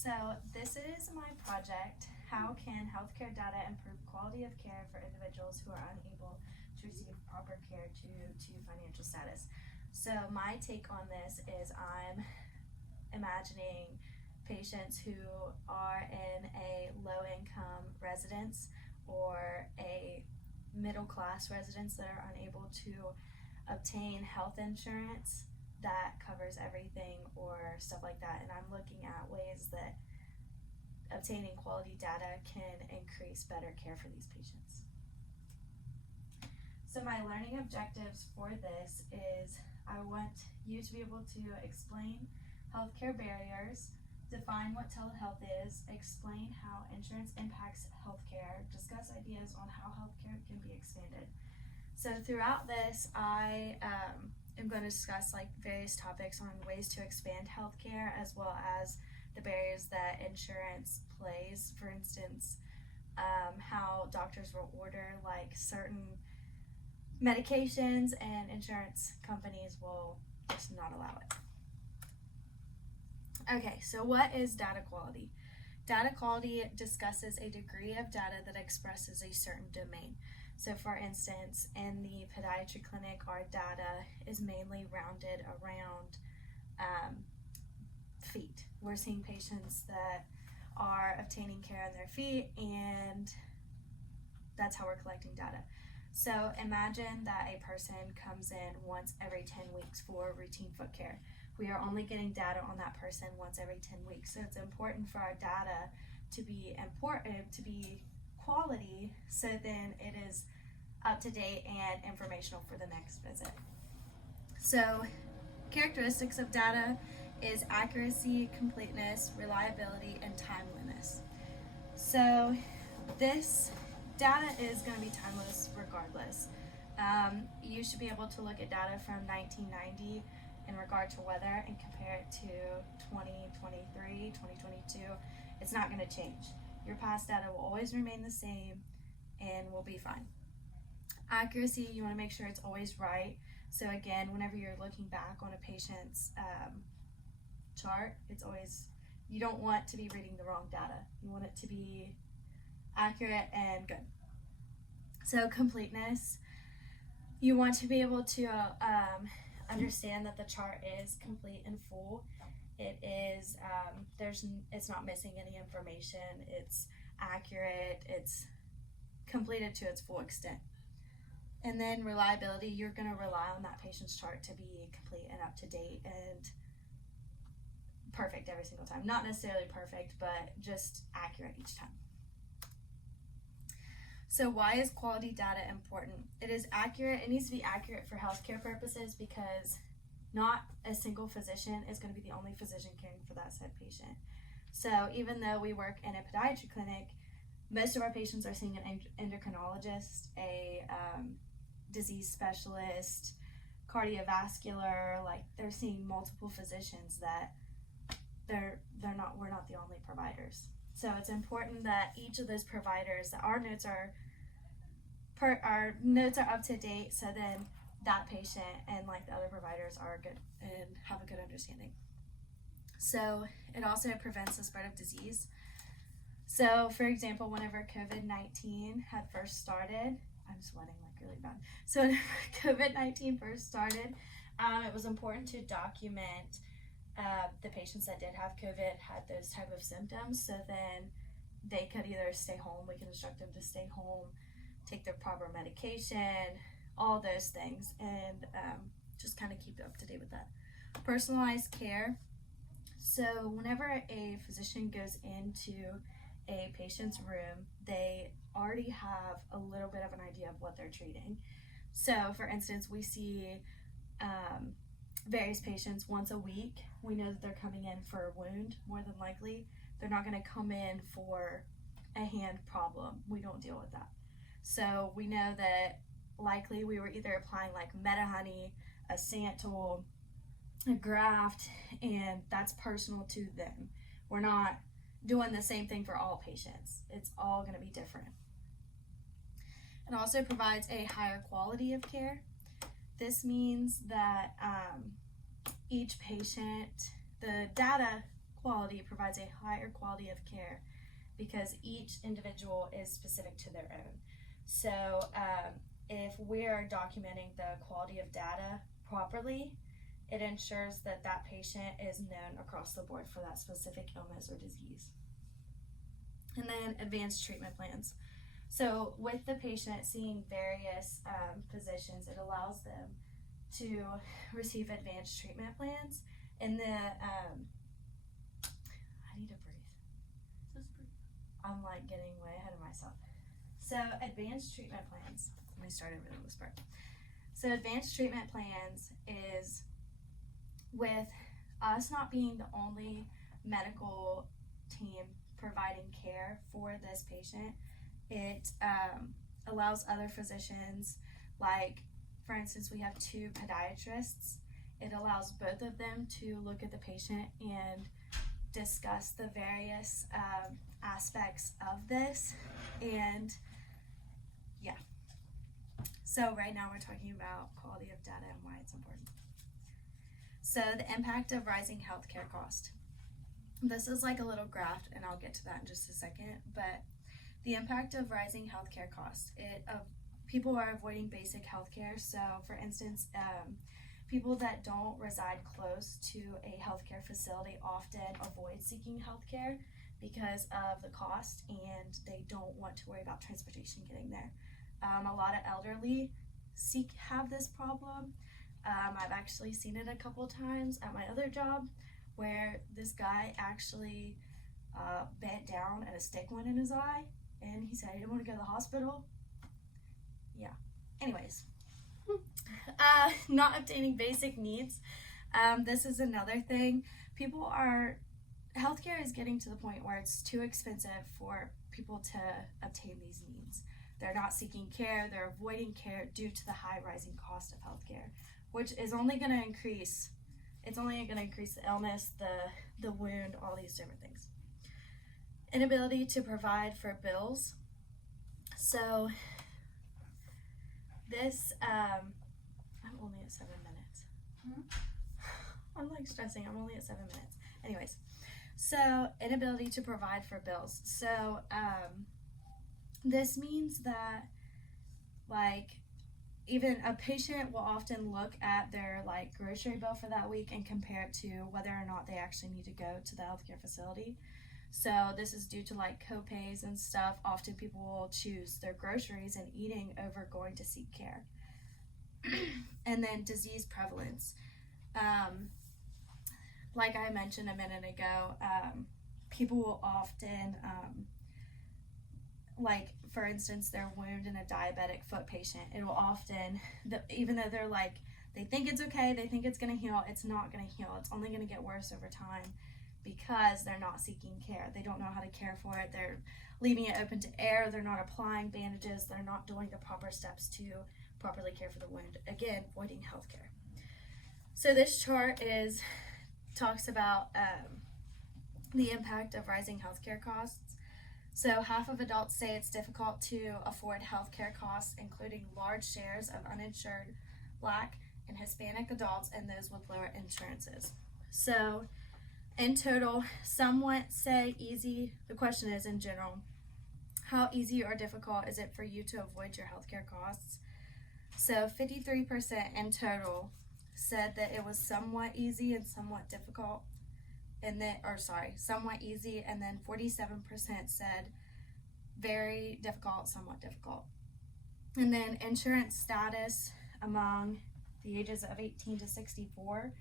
So this is my project. How can healthcare data improve quality of care for individuals who are unable to receive proper care due to financial status? So my take on this is I'm imagining patients who are in a low-income residence or a middle-class residence that are unable to obtain health insurance that covers everything or stuff like that, and I'm looking at ways that obtaining quality data can increase better care for these patients. So my learning objectives for this is I want you to be able to explain healthcare barriers, define what telehealth is, explain how insurance impacts healthcare, discuss ideas on how healthcare can be expanded. So throughout this, I am going to discuss various topics on ways to expand healthcare, as well as the barriers that insurance plays. For instance, how doctors will order certain medications and insurance companies will just not allow it. Okay, so what is data quality? Data quality discusses a degree of data that expresses a certain domain. So for instance, in the podiatry clinic, our data is mainly rounded around feet. We're seeing patients that are obtaining care on their feet, and that's how we're collecting data. So imagine that a person comes in once every 10 weeks for routine foot care. We are only getting data on that person once every 10 weeks. So it's important for our data to be quality, so then it is up to date and informational for the next visit. So characteristics of data is accuracy, completeness, reliability, and timeliness. So this data is going to be timeless regardless. You should be able to look at data from 1990 in regard to weather and compare it to 2023, 2022. It's not going to change. Your past data will always remain the same and will be fine. Accuracy, you want to make sure it's always right. So again, whenever you're looking back on a patient's chart, it's always, you don't want to be reading the wrong data. You want it to be accurate and good. So completeness, you want to be able to understand that the chart is complete and full. It is, it's not missing any information. It's accurate. It's completed to its full extent. And then reliability, you're going to rely on that patient's chart to be complete and up to date and perfect every single time. Not necessarily perfect, but just accurate each time. So why is quality data important? It is accurate. It needs to be accurate for healthcare purposes because not a single physician is going to be the only physician caring for that said patient. So even though we work in a podiatry clinic, most of our patients are seeing an endocrinologist, a disease specialist, cardiovascular, they're seeing multiple physicians that we're not the only providers. So it's important that each of those providers, that our notes are up to date, so then that patient and the other providers are good and have a good understanding. So it also prevents the spread of disease. So for example, whenever COVID-19 had first started, I'm sweating really bad. So when COVID-19 first started, it was important to document the patients that did have COVID had those type of symptoms, so then they could either stay home, we can instruct them to stay home, take their proper medication, all those things, and just kind of keep up to date with that. Personalized care. So whenever a physician goes into a patient's room, they already have a little bit of an idea of what they're treating. So for instance, we see various patients once a week. We know that they're coming in for a wound, more than likely. They're not going to come in for a hand problem. We don't deal with that. So we know that likely we were either applying MediHoney, a Santyl, a graft, and that's personal to them. We're not doing the same thing for all patients. It's all going to be different. It also provides a higher quality of care. This means that each patient, the data quality provides a higher quality of care because each individual is specific to their own. So if we're documenting the quality of data properly, it ensures that that patient is known across the board for that specific illness or disease. And then advanced treatment plans. So with the patient seeing various physicians, it allows them to receive advanced treatment plans. And I need to breathe. Just breathe. I'm like getting way ahead of myself. So advanced treatment plans. Let me start over in this part. So advanced treatment plans is with us not being the only medical team providing care for this patient. It allows other physicians, like for instance, we have 2 podiatrists. It allows both of them to look at the patient and discuss the various aspects of this. And yeah, so right now we're talking about quality of data and why it's important. So the impact of rising healthcare cost. This is like a little graph, and I'll get to that in just a second, but the impact of rising healthcare costs. People are avoiding basic healthcare. So for instance, people that don't reside close to a healthcare facility often avoid seeking healthcare because of the cost, and they don't want to worry about transportation getting there. A lot of elderly have this problem. I've actually seen it a couple times at my other job where this guy actually bent down and a stick went in his eye, and he said he didn't want to go to the hospital. Yeah. Anyways, not obtaining basic needs. This is another thing. Healthcare is getting to the point where it's too expensive for people to obtain these needs. They're not seeking care, they're avoiding care due to the high rising cost of healthcare, which is only going to increase. It's only going to increase the illness, the wound, all these different things. Inability to provide for bills. So this, I'm only at 7 minutes. I'm like stressing, I'm only at 7 minutes. Anyways, so inability to provide for bills. So this means that even a patient will often look at their grocery bill for that week and compare it to whether or not they actually need to go to the healthcare facility. So this is due to co-pays and stuff. Often people will choose their groceries and eating over going to seek care. And then disease prevalence. Like I mentioned a minute ago, people will often, for instance, their wound in a diabetic foot patient, it will often, even though they're they think it's okay, they think it's going to heal, it's not going to heal. It's only going to get worse over time because they're not seeking care. They don't know how to care for it. They're leaving it open to air. They're not applying bandages. They're not doing the proper steps to properly care for the wound. Again, avoiding healthcare. So this chart talks about the impact of rising healthcare costs. So half of adults say it's difficult to afford healthcare costs, including large shares of uninsured Black and Hispanic adults and those with lower insurances. So in total, some might say easy. The question is, in general, how easy or difficult is it for you to avoid your healthcare costs? So 53% in total said that it was somewhat easy and somewhat difficult. Somewhat easy, and then 47% said very difficult, somewhat difficult. And then insurance status among the ages of 18 to 64,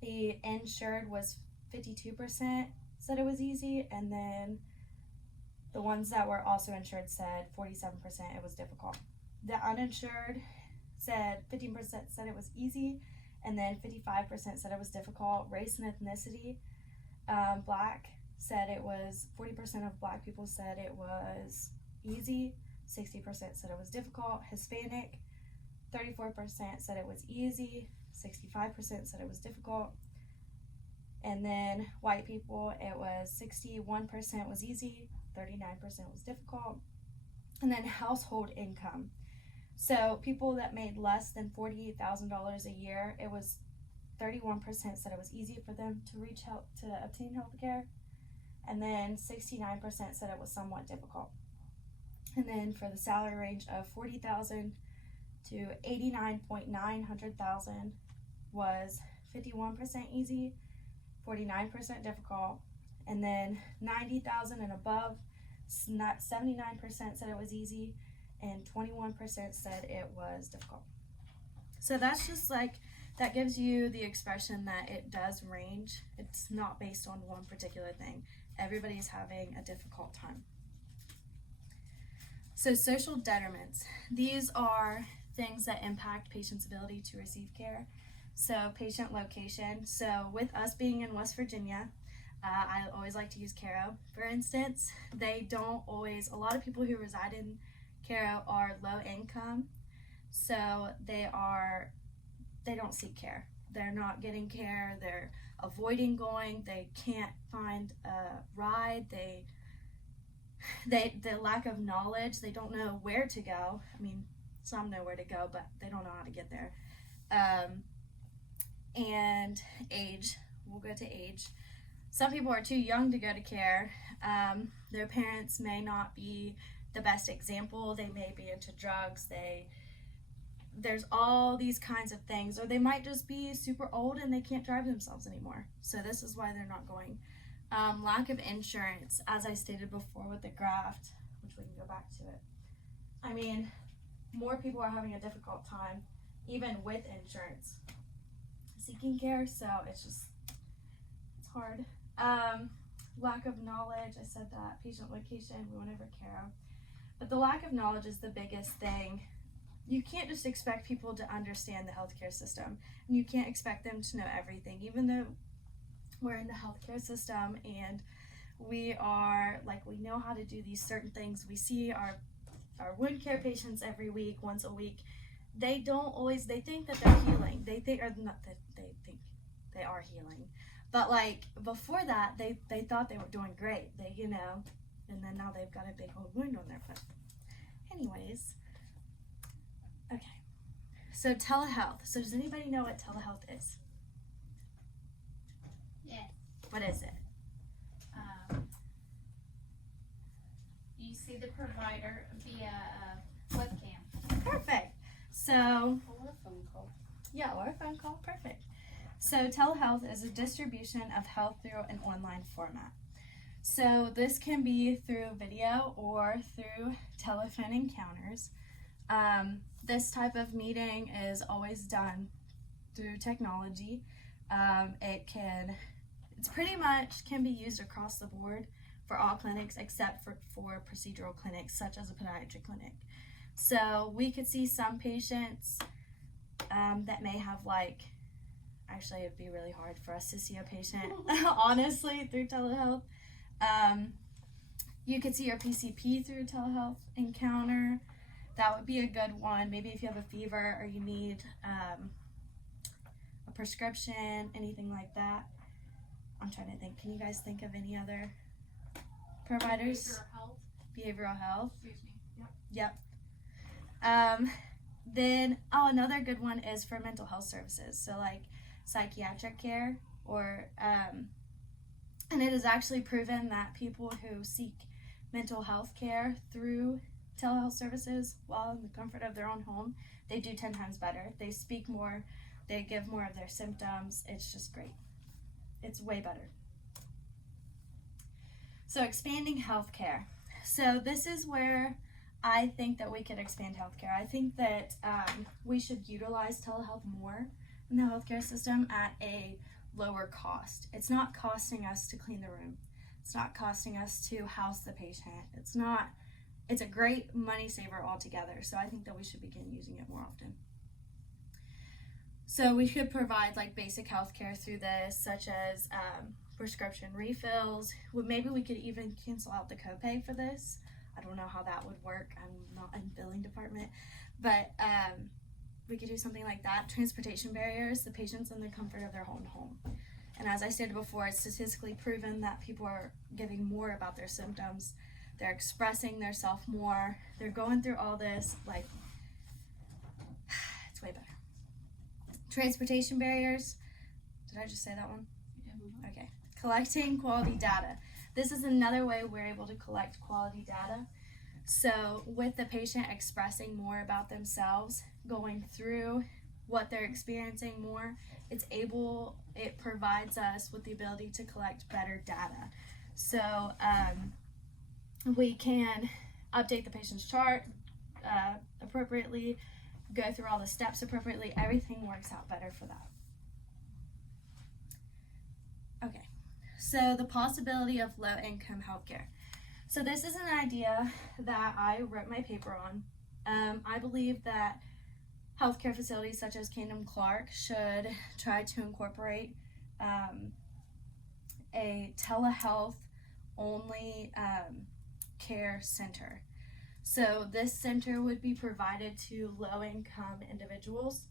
the insured was 52% said it was easy, and then the ones that were also insured said 47% it was difficult. The uninsured said 15% said it was easy, and then 55% said it was difficult. Race and ethnicity, Black said it was 40% of Black people said it was easy, 60% said it was difficult. Hispanic, 34% said it was easy, 65% said it was difficult. And then white people, it was 61% was easy, 39% was difficult. And then household income. So people that made less than $48,000 a year, it was 31% said it was easy for them to obtain health care, and then 69% said it was somewhat difficult. And then for the salary range of 40,000 to 89,900,000 was 51% easy, 49% difficult, and then 90,000 and above, 79% said it was easy, and 21% said it was difficult. So that's just like, that gives you the expression that it does range. It's not based on one particular thing. Everybody's having a difficult time. So social detriments. These are things that impact patients' ability to receive care. So patient location. So with us being in West Virginia, I always like to use Cairo, for instance. A lot of people who reside in Cairo are low income, so they don't seek care. They're not getting care, they're avoiding going, they can't find a ride, the lack of knowledge, they don't know where to go. I mean, some know where to go, but they don't know how to get there. And age, we'll go to age. Some people are too young to go to care. Their parents may not be the best example. They may be into drugs. There's all these kinds of things. Or they might just be super old and they can't drive themselves anymore. So this is why they're not going. Lack of insurance, as I stated before with the graft, which we can go back to it. I mean, more people are having a difficult time, even with insurance, seeking care. So it's hard. Lack of knowledge, I said that. Patient location, we went over Cairo. But the lack of knowledge is the biggest thing. You can't just expect people to understand the healthcare system, and you can't expect them to know everything, even though we're in the healthcare system and we know how to do these certain things. We see our wound care patients every week, once a week. They think that they're healing. They think they are healing. But like before that, they thought they were doing great. And then now they've got a big old wound on their foot. Anyways, okay. So telehealth. So does anybody know what telehealth is? Yes. What is it? You see the provider via webcam. Perfect. So. Or a phone call. Yeah, or a phone call. Perfect. So telehealth is a distribution of health through an online format. So this can be through video or through telephone encounters. This type of meeting is always done through technology. It's pretty much can be used across the board for all clinics except for procedural clinics such as a podiatry clinic. So we could see some patients that may have actually it'd be really hard for us to see a patient honestly through telehealth. You could see your PCP through a telehealth encounter. That would be a good one. Maybe if you have a fever or you need a prescription, anything like that. I'm trying to think. Can you guys think of any other providers? Behavioral health. Excuse me. Yep. Then another good one is for mental health services. So like psychiatric care and it is actually proven that people who seek mental health care through telehealth services while in the comfort of their own home, they do 10 times better. They speak more, they give more of their symptoms. It's just great. It's way better. So expanding healthcare. So this is where I think that we could expand healthcare. I think that we should utilize telehealth more in the healthcare system at a lower cost. It's not costing us to clean the room. It's not costing us to house the patient. It's a great money saver altogether. So I think that we should begin using it more often. So we could provide basic health care through this, such as prescription refills. Maybe we could even cancel out the copay for this. I don't know how that would work. I'm not in the billing department, but we could do something like that. Transportation barriers, the patients in the comfort of their own home. And as I stated before, it's statistically proven that people are giving more about their symptoms. They're expressing their self more. They're going through all this, it's way better. Transportation barriers. Did I just say that one? Mhm. Okay. Collecting quality data. This is another way we're able to collect quality data. So with the patient expressing more about themselves, going through what they're experiencing more, it provides us with the ability to collect better data. So we can update the patient's chart appropriately, go through all the steps appropriately. Everything works out better for that. Okay, so the possibility of low-income healthcare. So this is an idea that I wrote my paper on. I believe that healthcare facilities such as Kingdom Clark should try to incorporate a telehealth only care center. So this center would be provided to low-income individuals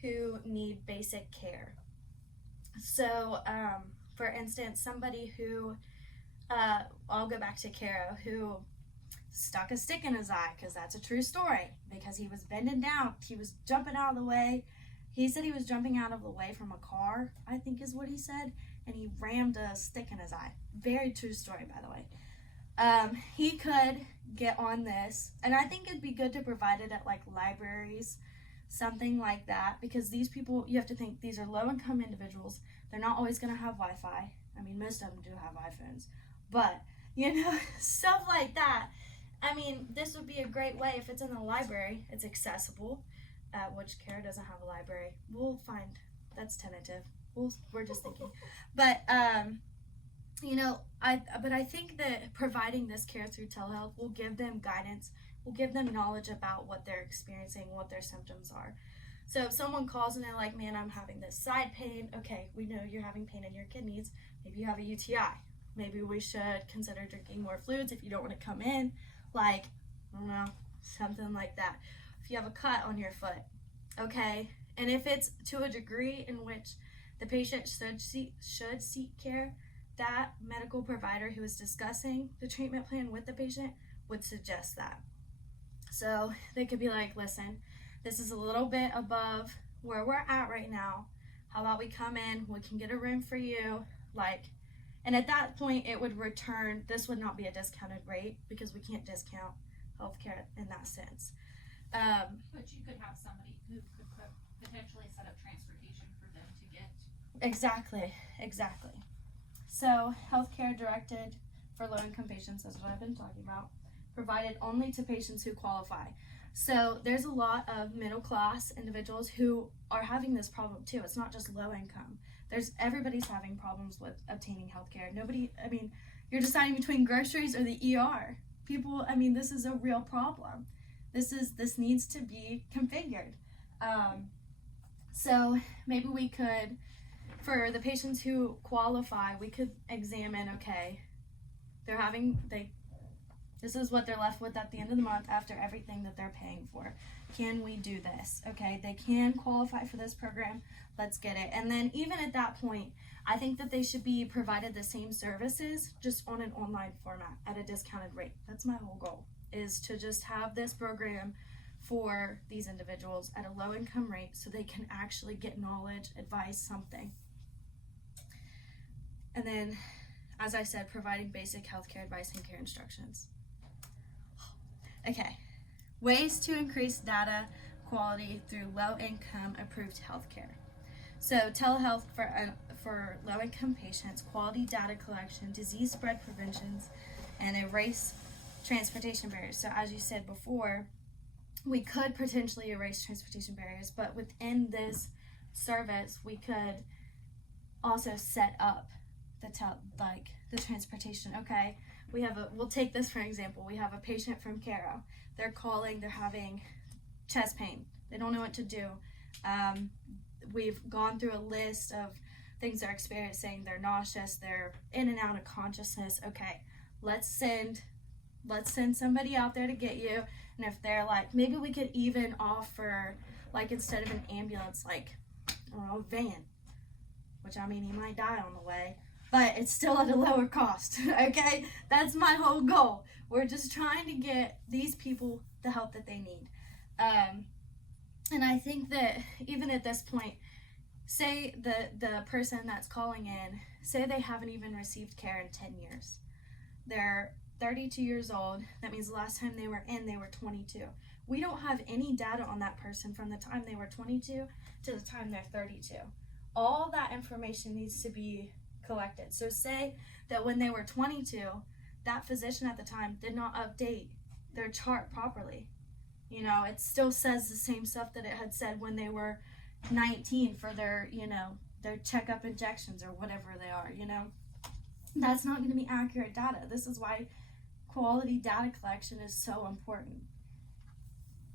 who need basic care. So for instance, somebody who I'll go back to Caro, who stuck a stick in his eye, because that's a true story, because he was bending down, he was jumping out of the way. He said he was jumping out of the way from a car, I think is what he said, and he rammed a stick in his eye. Very true story, by the way. He could get on this, and I think it'd be good to provide it at like libraries, something like that, because these people, you have to think, these are low-income individuals. They're not always going to have Wi-Fi. I mean, most of them do have iPhones, but stuff like that. I mean, this would be a great way if it's in the library. It's accessible, which Caro doesn't have a library. We'll find, that's tentative. We're just thinking, but I think that providing this care through telehealth will give them guidance, will give them knowledge about what they're experiencing, what their symptoms are. So if someone calls and they're like, man, I'm having this side pain, okay, we know you're having pain in your kidneys, maybe you have a UTI. Maybe we should consider drinking more fluids if you don't want to come in, like, I don't know, something like that. If you have a cut on your foot, okay, and if it's to a degree in which the patient should seek care, that medical provider who is discussing the treatment plan with the patient would suggest that. So they could be like, listen, this is a little bit above where we're at right now. How about we come in, we can get a room for you, and at that point it would return, this would not be a discounted rate because we can't discount healthcare in that sense. But you could have somebody who could potentially set up transportation for them to get. Exactly. So healthcare directed for low-income patients, is what I've been talking about, provided only to patients who qualify. So there's a lot of middle-class individuals who are having this problem too. It's not just low-income. Everybody's having problems with obtaining healthcare. You're deciding between groceries or the ER. People, this is a real problem. This needs to be configured. So maybe we could, for the patients who qualify, we could examine, okay, this is what they're left with at the end of the month after everything that they're paying for. Can we do this? Okay, they can qualify for this program. Let's get it. And then even at that point, I think that they should be provided the same services, just on an online format at a discounted rate. That's my whole goal, is to just have this program for these individuals at a low income rate so they can actually get knowledge, advice, something. And then, as I said, providing basic healthcare advice and care instructions. Okay, ways to increase data quality through low-income approved healthcare. So telehealth for low-income patients, quality data collection, disease spread preventions, and erase transportation barriers. So as you said before, we could potentially erase transportation barriers, but within this service, we could also set up the transportation. Okay, we'll take this for example. We have a patient from Caro. They're calling, they're having chest pain. They don't know what to do. We've gone through a list of things they're experiencing. They're nauseous, they're in and out of consciousness. Okay, let's send somebody out there to get you. And if they're like, maybe we could even offer, instead of an ambulance, a van, which he might die on the way, but it's still at a lower cost. Okay, that's my whole goal. We're just trying to get these people the help that they need. And I think that even at this point, say the person that's calling in, say they haven't even received care in 10 years. They're 32 years old. That means the last time they were in, they were 22. We don't have any data on that person from the time they were 22 to the time they're 32. All that information needs to be collected. So say that when they were 22, that physician at the time did not update their chart properly. You know, it still says the same stuff that it had said when they were 19 for their, you know, their checkup injections or whatever they are, you know. That's not going to be accurate data. This is why quality data collection is so important.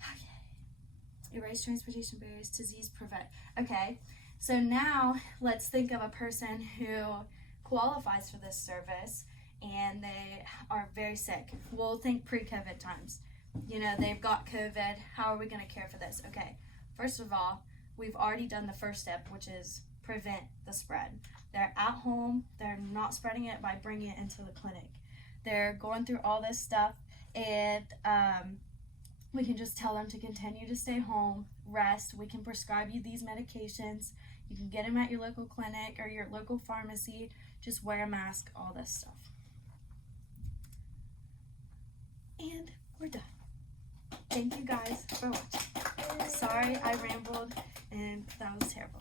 Okay. Erase transportation barriers, disease prevent. Okay, so now let's think of a person who qualifies for this service and they are very sick. We'll think pre-COVID times. You know, they've got COVID. How are we going to care for this? Okay, first of all, we've already done the first step, which is prevent the spread. They're at home. They're not spreading it by bringing it into the clinic. They're going through all this stuff, and we can just tell them to continue to stay home, rest. We can prescribe you these medications. You can get them at your local clinic or your local pharmacy. Just wear a mask, all this stuff. And we're done. Thank you guys for watching. Sorry I rambled and that was terrible.